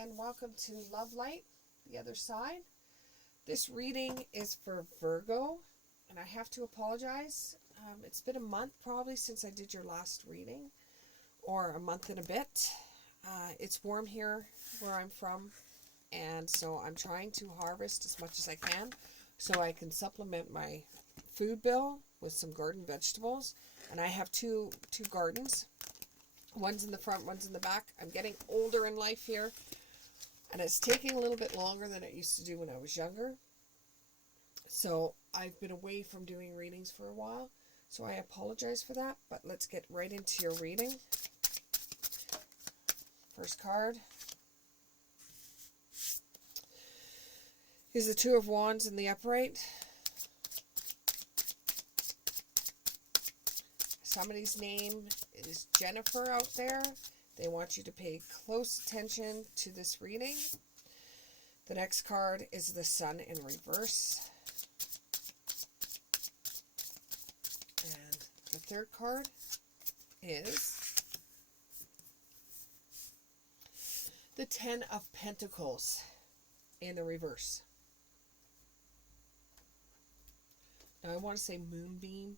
and welcome to Love Light, the other side. This reading is for Virgo, and I have to apologize. It's been a month probably since I did your last reading, or a month and a bit. It's warm here where I'm from, and so I'm trying to harvest as much as I can so I can supplement my food bill with some garden vegetables. And I have two gardens. One's in the front, one's in the back. I'm getting older in life here, and it's taking a little bit longer than it used to do when I was younger. So I've been away from doing readings for a while, so I apologize for that, but let's get right into your reading. First card is the Two of Wands in the upright. Somebody's name is Jennifer out there. They want you to pay close attention to this reading. The next card is the Sun in reverse. And the third card is the Ten of Pentacles in the reverse. Now I want to say moonbeam,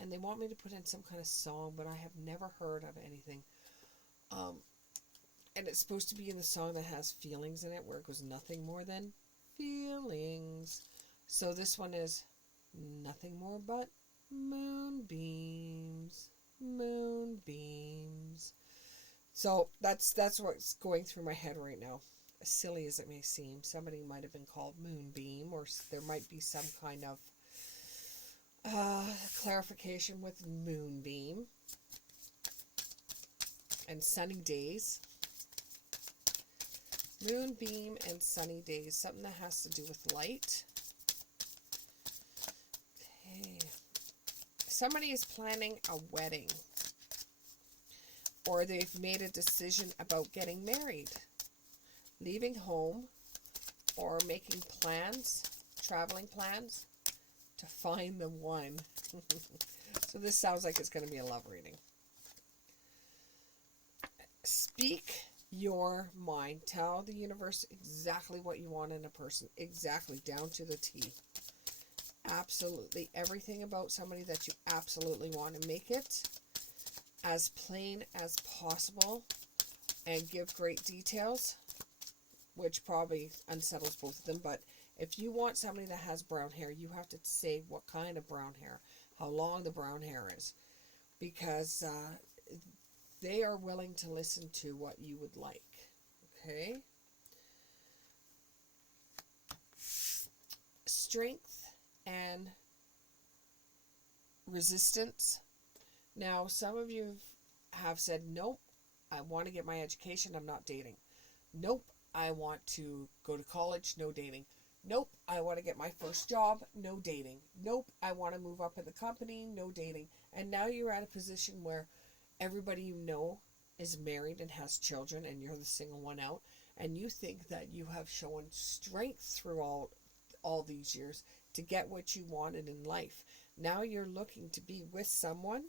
and they want me to put in some kind of song, but I have never heard of anything. And it's supposed to be in the song that has feelings in it, where it goes nothing more than feelings. So this one is nothing more but moonbeams. So that's what's going through my head right now. As silly as it may seem, somebody might have been called Moonbeam, or there might be some kind of clarification with Moonbeam. And sunny days. Moonbeam and sunny days. Something that has to do with light. Okay. Somebody is planning a wedding. Or they've made a decision about getting married. Leaving home. Or making plans. Traveling plans. To find the one. So this sounds like it's going to be a love reading. Speak your mind. Tell the universe exactly what you want in a person. Exactly, down to the T. Absolutely everything about somebody that you absolutely want, and make it as plain as possible and give great details, which probably unsettles both of them. But if you want somebody that has brown hair, you have to say what kind of brown hair, how long the brown hair is, because they are willing to listen to what you would like. Okay? Strength and resistance. Now, some of you have said, nope, I want to get my education, I'm not dating. Nope, I want to go to college, no dating. Nope, I want to get my first job, no dating. Nope, I want to move up in the company, no dating. And now you're at a position where everybody you know is married and has children, and you're the single one out, and you think that you have shown strength through all these years to get what you wanted in life. Now you're looking to be with someone,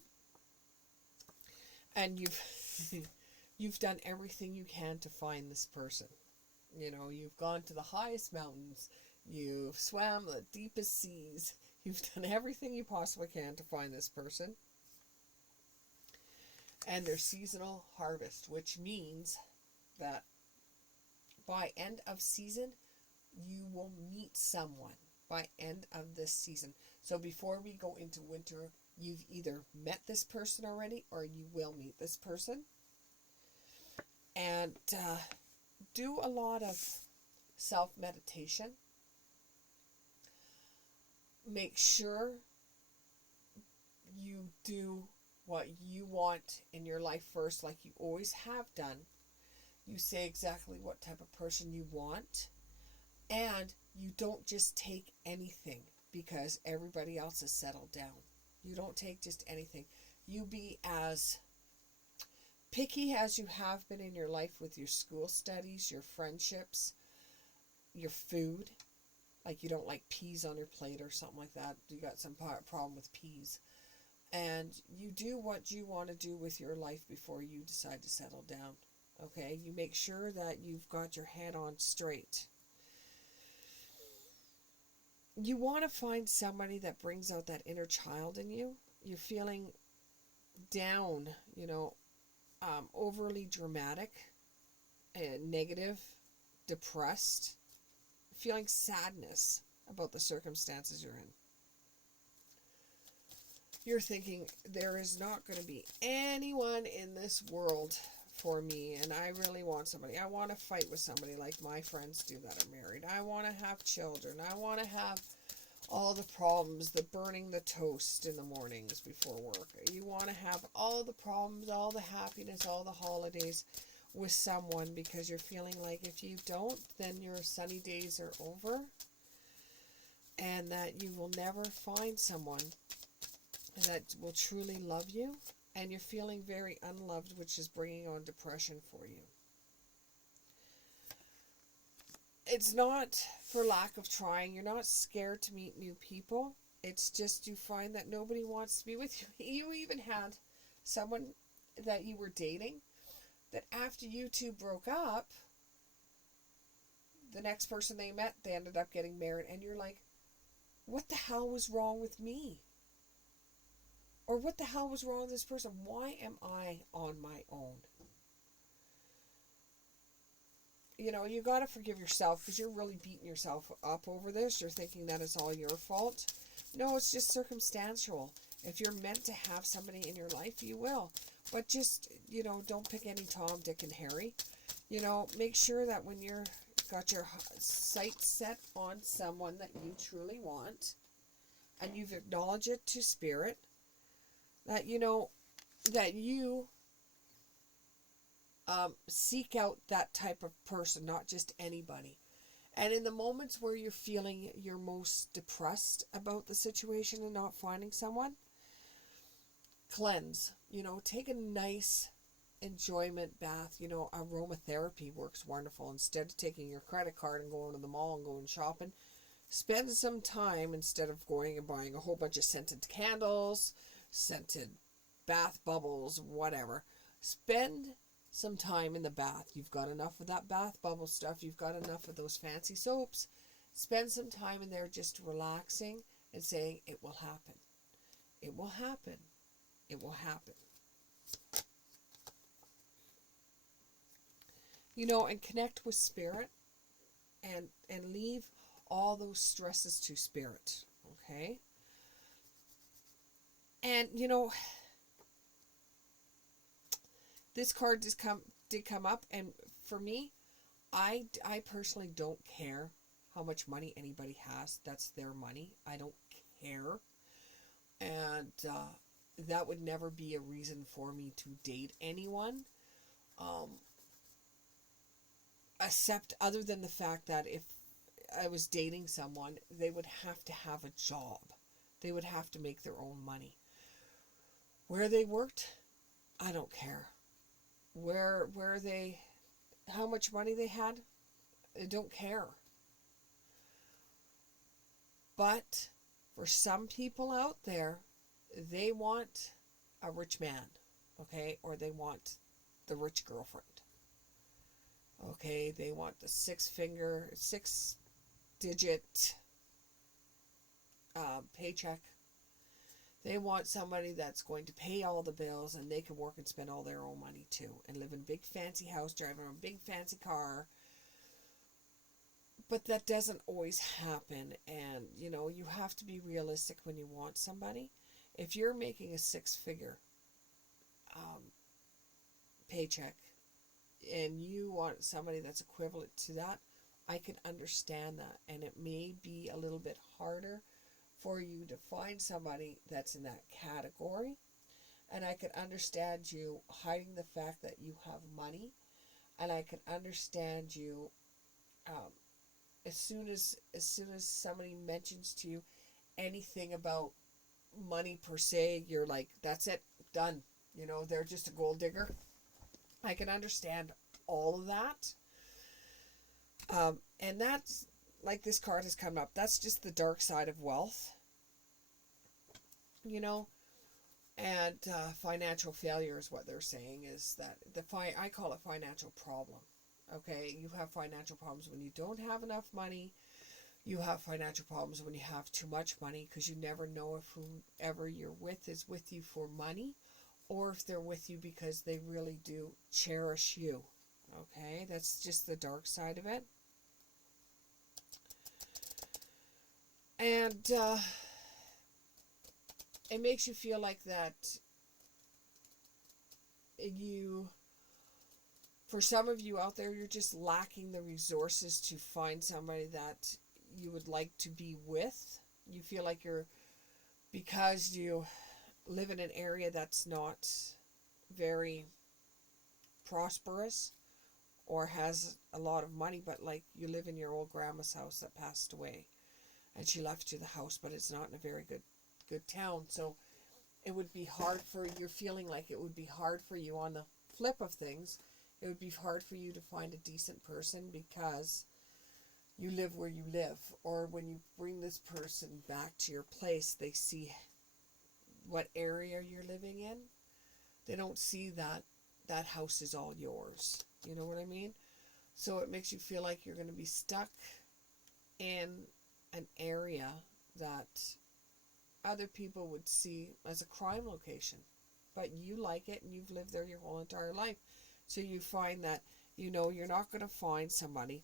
and you've done everything you can to find this person. You know, you've gone to the highest mountains, you've swam the deepest seas, you've done everything you possibly can to find this person. And there's seasonal harvest, which means that by end of season, you will meet someone by end of this season. So before we go into winter, you've either met this person already, or you will meet this person. And do a lot of self-meditation. Make sure you do what you want in your life first, like you always have done. You say exactly what type of person you want, and you don't just take anything because everybody else is settled down. You don't take just anything. You be as picky as you have been in your life with your school studies, your friendships, your food. Like you don't like peas on your plate or something like that. You got some problem with peas. And you do what you want to do with your life before you decide to settle down. Okay, you make sure that you've got your head on straight. You want to find somebody that brings out that inner child in you. You're feeling down, overly dramatic, negative, depressed, feeling sadness about the circumstances you're in. You're thinking, there is not going to be anyone in this world for me, and I really want somebody. I want to fight with somebody like my friends do that are married. I want to have children. I want to have all the problems, the burning the toast in the mornings before work. You want to have all the problems, all the happiness, all the holidays with someone, because you're feeling like if you don't, then your sunny days are over, and that you will never find someone that will truly love you, and you're feeling very unloved, which is bringing on depression for you. It's not for lack of trying. You're not scared to meet new people. It's just you find that nobody wants to be with you. You even had someone that you were dating that after you two broke up, the next person they met, they ended up getting married, and you're like, what the hell was wrong with me? Or what the hell was wrong with this person? Why am I on my own? You got to forgive yourself, because you're really beating yourself up over this. You're thinking that it's all your fault. No, it's just circumstantial. If you're meant to have somebody in your life, you will. But just, don't pick any Tom, Dick, and Harry. Make sure that when you're got your sights set on someone that you truly want, and you've acknowledged it to spirit, that that you seek out that type of person, not just anybody. And in the moments where you're feeling you're most depressed about the situation and not finding someone, cleanse. Take a nice enjoyment bath. Aromatherapy works wonderful. Instead of taking your credit card and going to the mall and going shopping, spend some time, instead of going and buying a whole bunch of scented candles, scented bath bubbles, whatever. Spend some time in the bath. You've got enough of that bath bubble stuff. You've got enough of those fancy soaps. Spend some time in there just relaxing and saying, it will happen. It will happen. It will happen. And connect with spirit, and leave all those stresses to spirit. Okay? And this card did come up, and for me, I personally don't care how much money anybody has. That's their money. I don't care. And that would never be a reason for me to date anyone. Except other than the fact that if I was dating someone, they would have to have a job. They would have to make their own money. Where they worked, I don't care. Where they, how much money they had, I don't care. But for some people out there, they want a rich man, okay? Or they want the rich girlfriend. Okay, they want the six-digit paycheck. They want somebody that's going to pay all the bills, and they can work and spend all their own money too, and live in a big fancy house, driving a big fancy car. But that doesn't always happen, and you have to be realistic when you want somebody. If you're making a six-figure paycheck, and you want somebody that's equivalent to that, I can understand that. And it may be a little bit harder for you to find somebody that's in that category. And I can understand you hiding the fact that you have money. And I can understand you as soon as somebody mentions to you anything about money per se, you're like, that's it, done. They're just a gold digger. I can understand all of that. And that's, like this card has come up, that's just the dark side of wealth. And financial failure is what they're saying, is that I call it financial problem. Okay, you have financial problems when you don't have enough money. You have financial problems when you have too much money, because you never know if whoever you're with is with you for money, or if they're with you because they really do cherish you. Okay, that's just the dark side of it. And it makes you feel like that for some of you out there, you're just lacking the resources to find somebody that you would like to be with. You feel like because you live in an area that's not very prosperous or has a lot of money, but like you live in your old grandma's house that passed away, and she left you the house, but it's not in a very good town. So it would be hard you're feeling like it would be hard for you on the flip of things. It would be hard for you to find a decent person because you live where you live. Or when you bring this person back to your place, they see what area you're living in. They don't see that house is all yours. You know what I mean? So it makes you feel like you're going to be stuck in an area that other people would see as a crime location. But you like it, and you've lived there your whole entire life. So you find that, you're not going to find somebody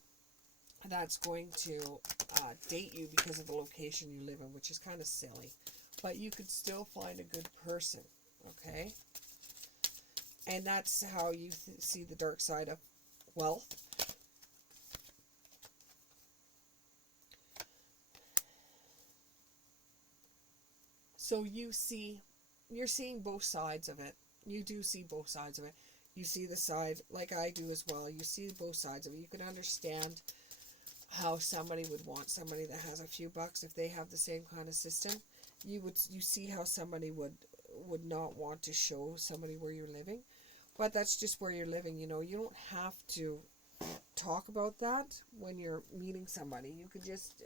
that's going to date you because of the location you live in, which is kind of silly. But you could still find a good person, okay? And that's how you see the dark side of wealth. So you're seeing both sides of it. You do see both sides of it. You see the side, like I do as well. You see both sides of it. You can understand how somebody would want somebody that has a few bucks if they have the same kind of system. You see how somebody would not want to show somebody where you're living. But that's just where you're living. You don't have to talk about that when you're meeting somebody. You could just,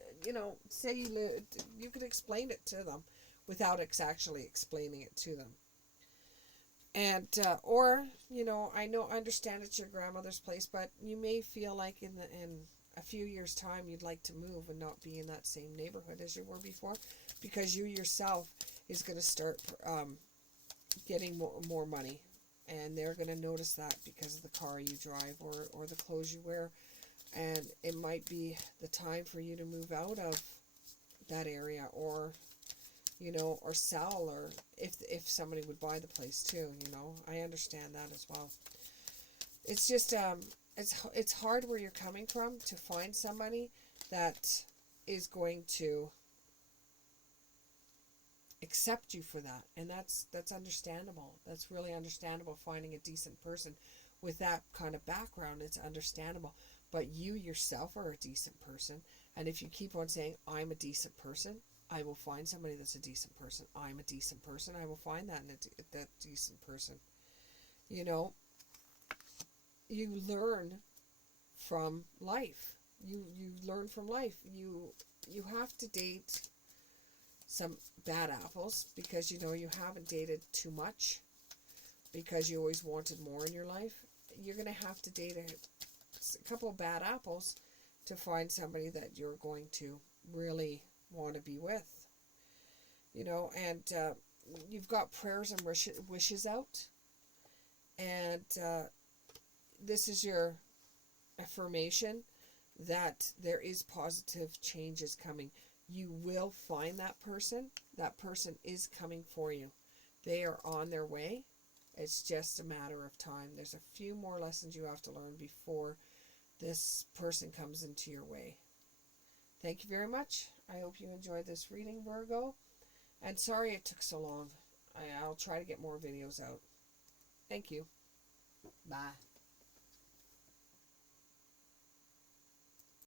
say you could explain it to them without actually explaining it to them. And, or, I understand it's your grandmother's place, but you may feel like in a few years' time you'd like to move and not be in that same neighborhood as you were before, because you yourself is going to start getting more money, and they're going to notice that because of the car you drive or the clothes you wear, and it might be the time for you to move out of that area, or or sell, or if somebody would buy the place too. I understand that as well. It's just it's hard where you're coming from to find somebody that is going to accept you for that, and that's understandable. That's really understandable. Finding a decent person with that kind of background, it's understandable. But you yourself are a decent person, and if you keep on saying, I'm a decent person, I will find somebody that's a decent person. I'm a decent person, I will find that decent person. You learn from life. You learn from life. You have to date some bad apples, because you haven't dated too much because you always wanted more in your life. You're going to have to date a couple of bad apples to find somebody that you're going to really want to be with. And you've got prayers and wishes out, and this is your affirmation that there is positive changes coming. You will find that person. That person is coming for you. They are on their way. It's just a matter of time. There's a few more lessons you have to learn before this person comes into your way. Thank you very much. I hope you enjoyed this reading, Virgo. And sorry it took so long. I'll try to get more videos out. Thank you. Bye.